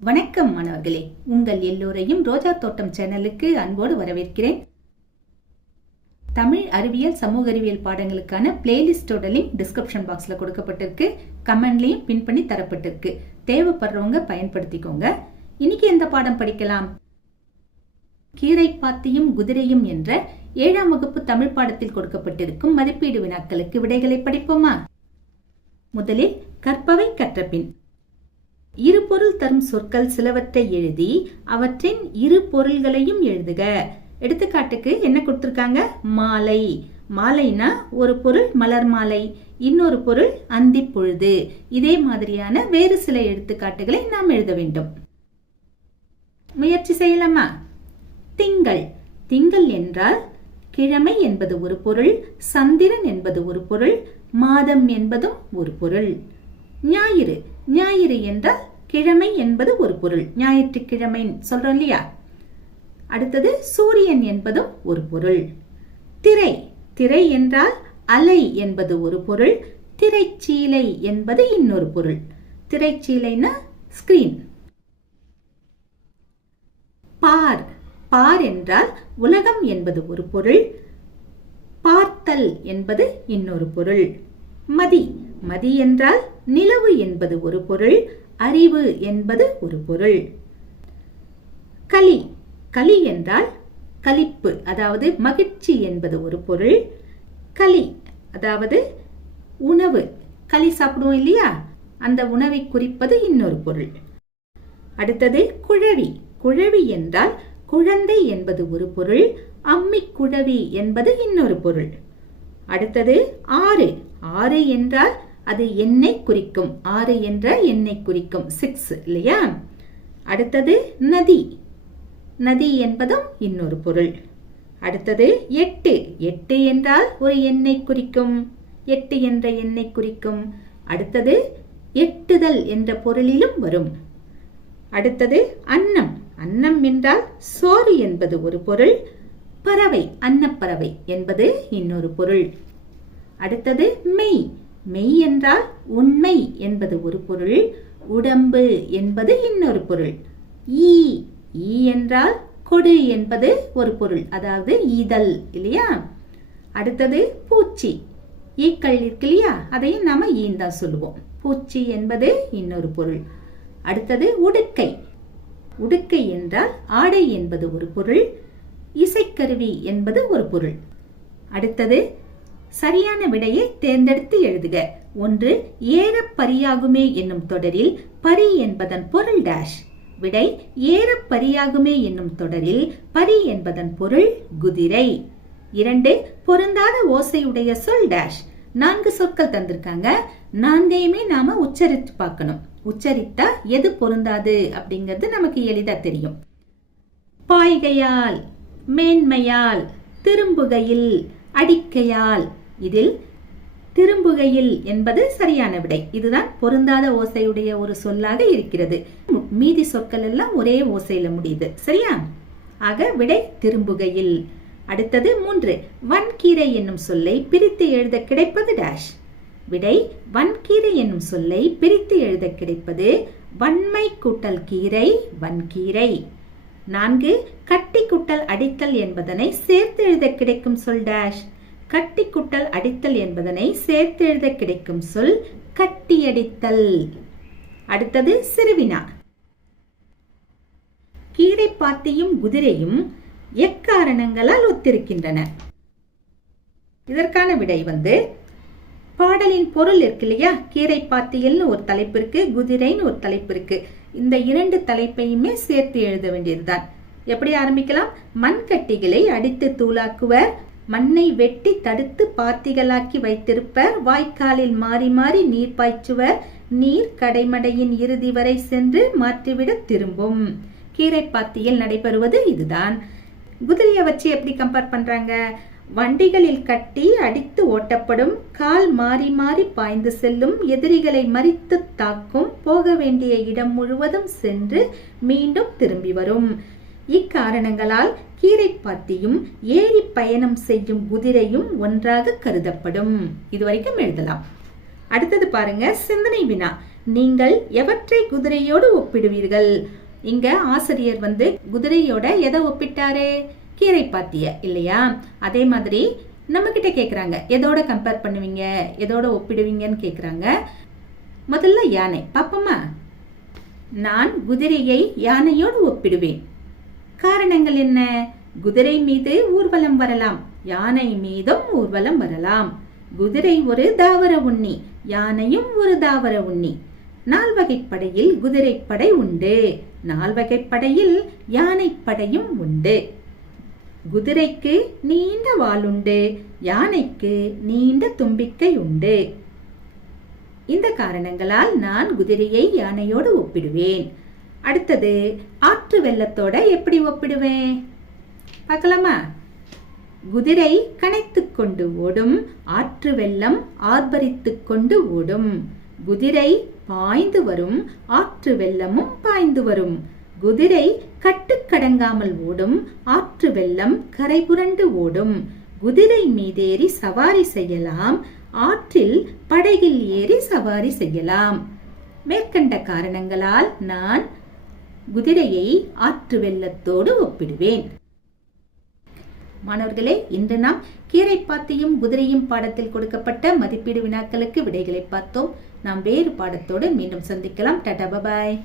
வணக்கம் மாணவர்களே. உங்கள் எல்லோரையும் ரோஜா தோட்டம் சேனலுக்கு அன்போடு வரவேற்கிறேன். தமிழ் அறிவியல் சமூக அறிவியல் பாடங்களுக்கான பிளேலிஸ்டோட லிங்க் டிஸ்கிரிப்ஷன் பாக்ஸில் கொடுக்கப்பட்டிருக்கு. கமெண்ட்லையும் பின் பண்ணி தரப்பட்டிருக்கு. தேவைப்படுறவங்க பயன்படுத்திக்கோங்க. இன்னைக்கு எந்த பாடம் படிக்கலாம்? கீரை பாத்தியும் குதிரையும் என்ற ஏழாம் வகுப்பு தமிழ் பாடத்தில் கொடுக்கப்பட்டிருக்கும் மதிப்பீடு வினாக்களுக்கு விடைகளை படிப்போமா? முதலில் கற்பவை கற்றபின். இரு பொருள் தரும் சொற்கள் சிலவற்றை எழுதி அவற்றின் இரு பொருள்களையும் எழுதுக. எடுத்துக்காட்டுக்கு என்ன கொடுத்துருக்காங்க? மாலை. மாலைனா ஒரு பொருள் மலர் மாலை இன்னொரு பொருள் அந்தி பொழுது இதே மாதிரியான வேறு சில எடுத்துக்காட்டுகளை நாம் எழுத வேண்டும். முயற்சி செய்யலாமா? திங்கள். திங்கள் என்றால் கிழமை என்பது ஒரு பொருள் சந்திரன் என்பது ஒரு பொருள் மாதம் என்பதும் ஒரு பொருள். ஞாயிறு. ஞாயிறு என்றால் கிழமை என்பது ஒரு பொருள். ஞாயிற்றுக்கிழமை சொல்றோம் இல்லையா? அடுத்தது சூரியன் என்பதும் ஒரு பொருள். திரை. திரை என்றால் அலை என்பது ஒரு பொருள். திரைச்சீலை என்பது இன்னொரு பொருள். திரைச்சீலைனா ஸ்கிரீன் பார். பார் என்றால் உலகம் என்பது ஒரு பொருள். பார்த்தல் என்பது இன்னொரு பொருள். மதி. மதி என்றால் நிலவு என்பது ஒரு பொருள் அறிவு என்பது ஒரு பொருள். களி. களி என்றால் களிப்பு அதாவது மகிழ்ச்சி என்பது ஒரு பொருள். களி அதாவது உணவு. களி சாப்பிடுவோம் இல்லையா? அந்த உணவை குறிப்பது இன்னொரு பொருள். அடுத்தது குழவி. குழவி என்றால் குழந்தை என்பது ஒரு பொருள் அம்மி குழவி என்பது இன்னொரு பொருள். அடுத்தது ஆறு. ஆறு என்றால் அது எண்ணை குறிக்கும். ஆறு என்ற எண்ணை குறிக்கும். சிக்ஸ் இல்லையா? அடுத்தது நதி. நதி என்பதும் இன்னொரு பொருள். அடுத்தது எட்டு. எட்டு என்றால் ஒரு எண்ணை குறிக்கும். எட்டு என்ற எண்ணை குறிக்கும். அடுத்தது எட்டுதல் என்ற பொருளிலும் வரும். அடுத்தது அன்னம். அன்னம் என்றால் சோறு என்பது ஒரு பொருள். பறவை. அன்னப்பறவை என்பது இன்னொரு பொருள். அடுத்தது மெய். மெய் என்றால் உண்மை என்பது ஒரு பொருள் உடம்பு என்பது இன்னொரு பொருள். ஈ ஈ என்றால் கொடு என்பது ஒரு பொருள் அதாவது ஈதல் இல்லையா? அடுத்தது பூச்சி. ஈக்கள் இருக்கு இல்லையா? அதையும் நாம ஈந்தா சொல்லுவோம். பூச்சி என்பது இன்னொரு பொருள். அடுத்தது உடுக்கை. உடுக்கை என்றால் ஆடை என்பது ஒரு பொருள் இசைக்கருவி என்பது ஒரு பொருள். அடுத்தது சரியான விடையை தேர்ந்தெடுத்து எழுதுக. ஒன்று ஏற பரியாகுமே என்னும் தொடரில் பரி என்பதன் பொருள் டேஷ் விடை ஏற பரியாகுமே என்னும் தொடரில் பரி என்பதன் பொருள் குதிரை. இரண்டு பொருந்தாத ஓசையுடைய சொல் டேஷ் நான்கு சொற்கள் தந்திருக்காங்க. நான்கையுமே நாம உச்சரித்து பார்க்கணும். உச்சரித்தா எது பொருந்தாது அப்படிங்கிறது நமக்கு எளிதா தெரியும். பாய்கையால் மேன்மையால் திரும்புகையில் அடிக்கையால் இதில் திரும்புகையில் என்பது சரியான விடை. இதுதான் பொருந்தாத ஓசையுடைய ஒரு சொல்லாக இருக்கிறது. மீதி சொற்கள் எல்லாம் ஒரே ஓசையில முடியுது. சரியா? ஆக விடை திரும்புகையில். அடுத்தது மூன்று. வன்கீரை என்னும் சொல்லை பிரித்து எழுத கிடைப்பது டேஷ் விடை வன்கீரை என்னும் சொல்லை பிரித்து எழுத கிடைப்பது வன்மை கூட்டல் கீரை வன்கீரை. நான்கு. கட்டி குட்டல் அடித்தல் என்பதனை சேர்த்து எழுத கிடைக்கும் சொல் டேஷ் கட்டி குட்டல் அடித்தல் என்பதனை சேர்த்து எழுத கிடைக்கும் சொல் கட்டியடித்தல். அடுத்தது சிறுவினா. கீரை பாத்தியும் குதிரையும் எக்காரணங்களால் ஒத்திருக்கின்றன. இதற்கான விடை வந்து பாடலின் பொருள் இருக்கு இல்லையா? கீரை பாத்தியல்னு ஒரு தலைப்பு இருக்கு குதிரைன்னு ஒரு தலைப்பு இருக்கு. இந்த இரண்டு தலைப்பையுமே சேர்த்து எழுத வேண்டியதுதான். எப்படி ஆரம்பிக்கலாம்? மண்கட்டிகளை அடித்து தூளாக்குவர் மண்ணை வெட்டி தடுத்து பாத்திகளாக்கி வைத்திருப்பர். வாய்க்காலில் மாறி மாறி நீர் பாய்ச்சுவர். நீர் கடைமடையின் இறுதி வரை சென்று மாற்றிவிட திரும்பும். கீரை பாத்தியில் நடைபெறுவது இதுதான். குதிரையை வச்சு எப்படி கம்பேர் பண்றாங்க? வண்டிகளில் கட்டி அடித்து ஓட்டப்படும். கால் மாறி மாறி பாய்ந்து செல்லும். எதிரிகளை மறித்து தாக்கும். போக வேண்டிய இடம் முழுவதும் சென்று மீண்டும் திரும்பி வரும். இக்காரணங்களால் கீரைப்பாத்தியும் ஏரி பயணம் செய்யும் குதிரையும் ஒன்றாக கருதப்படும். இதுவரைக்கும் எழுதலாம். அடுத்தது பாருங்க சிந்தனை வினா. நீங்கள் எவற்றை குதிரையோடு ஒப்பிடுவீர்கள்? இங்க ஆசிரியர் வந்து குதிரையோட எதை ஒப்பிட்டாரு? கீரை பாத்திய இல்லையா? அதே மாதிரி நம்ம கிட்ட கேக்குறாங்க எதோட கம்பேர் பண்ணுவீங்க? எதோட ஒப்பிடுவீங்கன்னு கேக்குறாங்க. முதல்ல யானை பாப்போமா? நான் குதிரையை யானையோடு ஒப்பிடுவேன். காரணங்கள் என்ன? குதிரை மீது ஊர்வலம் வரலாம் யானை மீதும் ஊர்வலம் வரலாம். குதிரை ஒரு தாவர உண்ணி யானையும் ஒரு தாவர உண்ணி. நால்வகைப்படையில் குதிரைப்படை உண்டு. நால்வகைப்படையில் யானைப்படையும் உண்டு. குதிரைக்கு நீண்ட வாளுண்டு யானைக்கு நீண்ட தும்பிக்கை உண்டு. இந்த காரணங்களால் நான் குதிரையை யானையோடு ஒப்பிடுவேன். அடுத்தது ஆற்று வெள்ளத்தோட எப்படி ஒப்பிடுவேன்? பார்க்கலாமா? குதிரை கனைத்து கொண்டு ஓடும் ஆற்று வெள்ளம் ஆர்ப்பரித்து கொண்டு ஓடும். குதிரை பாய்ந்து வரும் ஆற்று வெள்ளமும் பாய்ந்து வரும். குதிரை கட்டுக்கடங்காமல் ஓடும் ஆற்று வெள்ளம் கரை புரண்டு ஓடும். குதிரை மீதேறி சவாரி செய்யலாம் ஆற்றில் படகில் ஏறி சவாரி செய்யலாம். மேற்கண்ட காரணங்களால் நான் குதிரையை ஆற்று வெள்ளத்தோடு ஒப்பிடுவேன். மாணவர்களே இன்று நாம் கீரை பாத்தியும் குதிரையும் பாடத்தில் கொடுக்கப்பட்ட மதிப்பீடு வினாக்களுக்கு விடைகளை பார்த்தோம். நாம் வேறு பாடத்தோடு மீண்டும் சந்திக்கலாம். டாடா பபாய்